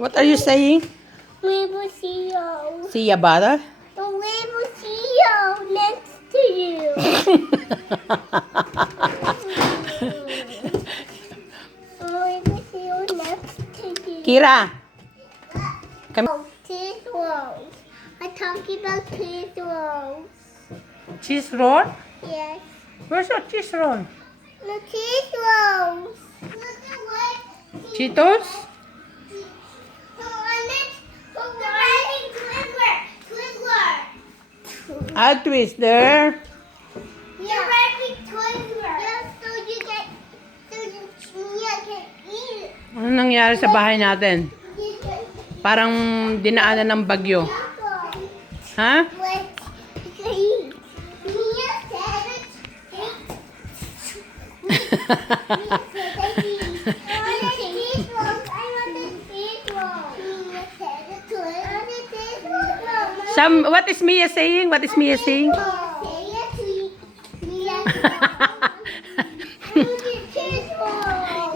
What are you saying? We will see you. See ya butter? We will see you next to you. We will see you next to you. Kira, come. Oh, cheese rolls. I'm talking about cheese rolls. Cheese roll? Yes. Where's your cheese roll? The cheese rolls. Look at what. Cheetos? Ah, Twister. Yeah. Yeah, so you can eat it. Ano nangyari sa bahay natin? Parang dinaanan ng bagyo. Ha? What is Mia saying? What is Mia saying?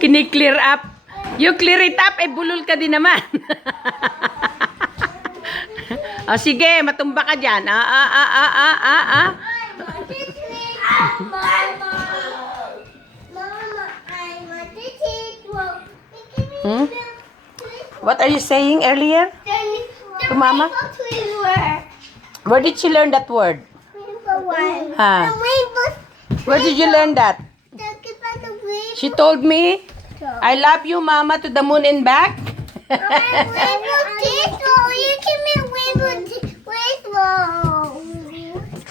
Kini-clear up. You clear it up, eh bulol ka din naman. O sige, matumba ka dyan. Hmm? What are you saying earlier? To Mama? Where did she learn that word? Huh? Where did you learn that? She told me, I love you, Mama, to the moon and back.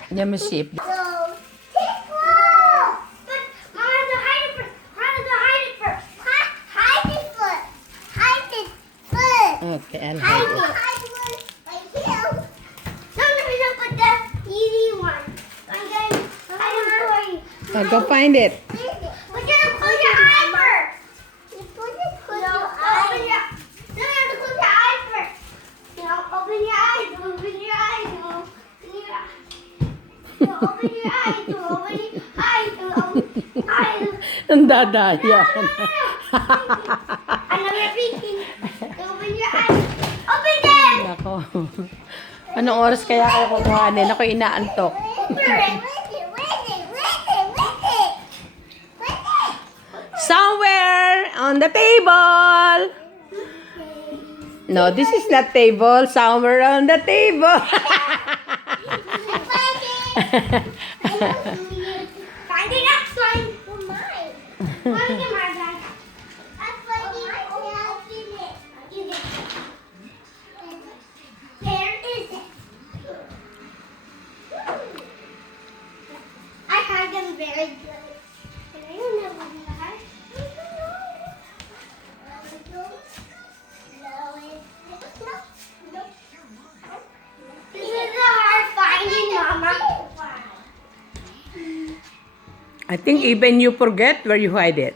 Let me see. Okay, I'll hide it. I'll go find it. Ang dadaya. Nako. Anong oras kaya ako kukuhanin? Ako inaantok. Somewhere on the table. No, this is not table. Somewhere on the table. Find the next one. Mine. Where is it? I had them very good. And I don't know what that. This is a hard finding, Mama. I think even you forget where you hide it.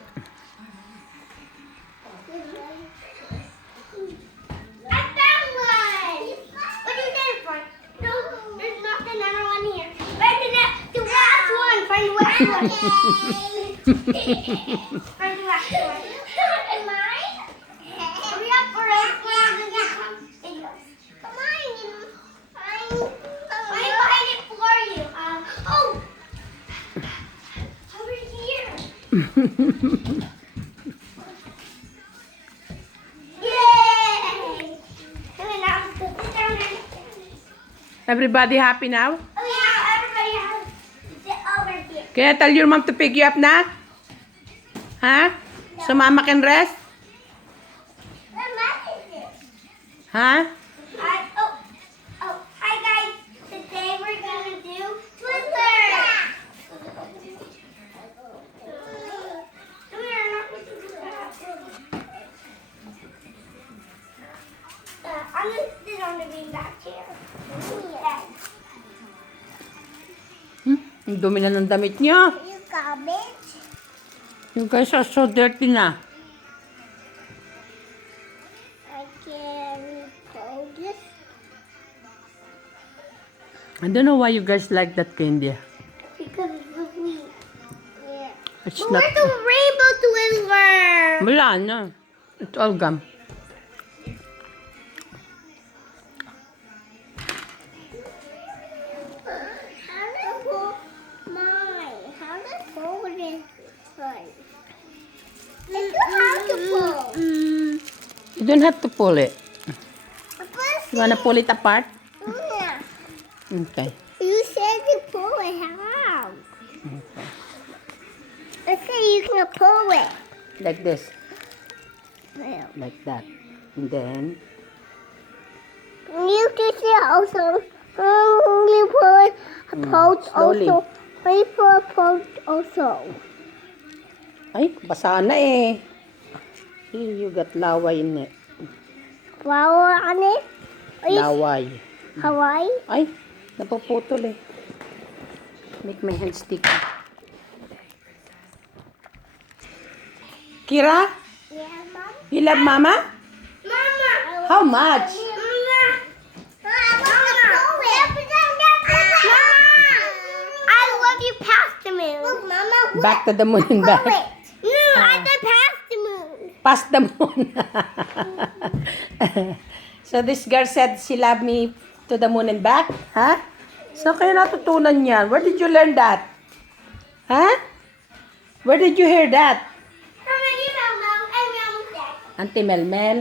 I found one. What is that for? No, there's not another one here. Find the last one. Find the last one. Find the last one. And mine? Hurry up, or else we're not gonna come. Come on. I'm behind it for you. Oh. Over here. Yay! And then now let's put this down there. Everybody happy now? Oh yeah, everybody has to sit over here. Can I tell your mom to pick you up na? Ha? So mama can rest? What map is it? Ha? Hi guys. Today we're gonna do Twizzler. We are not going to do that. I'm gonna sit on the beanbag chair. Yes. Ang dumi na ng damit niya. You garbage. You guys are so dirty na. I can hold this. I don't know why you guys like that candy. Because it's the sweet. Yeah. It's But not... where's the rainbow Twizzler? Wala na. It's all gum. You don't have to pull it. You wanna pull it apart? Yeah. Okay. You said to pull it out. Okay. I said you can pull it. Like this. Well, Like that. And then, you can see also. You pull it, approach slowly. also. We pull approach also. ay, basa na eh. You got laway in it. Flower on it. Laway. Hawaii. Ay, napuputol eh. Make my hand sticky. Kira, Yeah, Mom. you love mama? Mama. How much? Mama. I love you past the moon. Look, Mama. Back to the moon and back. No, I said past the moon. Past the moon. So this girl said she loved me to the moon and back? Huh? So kayo natutunan yan? Where did you learn that? Huh? Where did you hear that? Mama, you know, Mom, and Mom said. Auntie Melmel?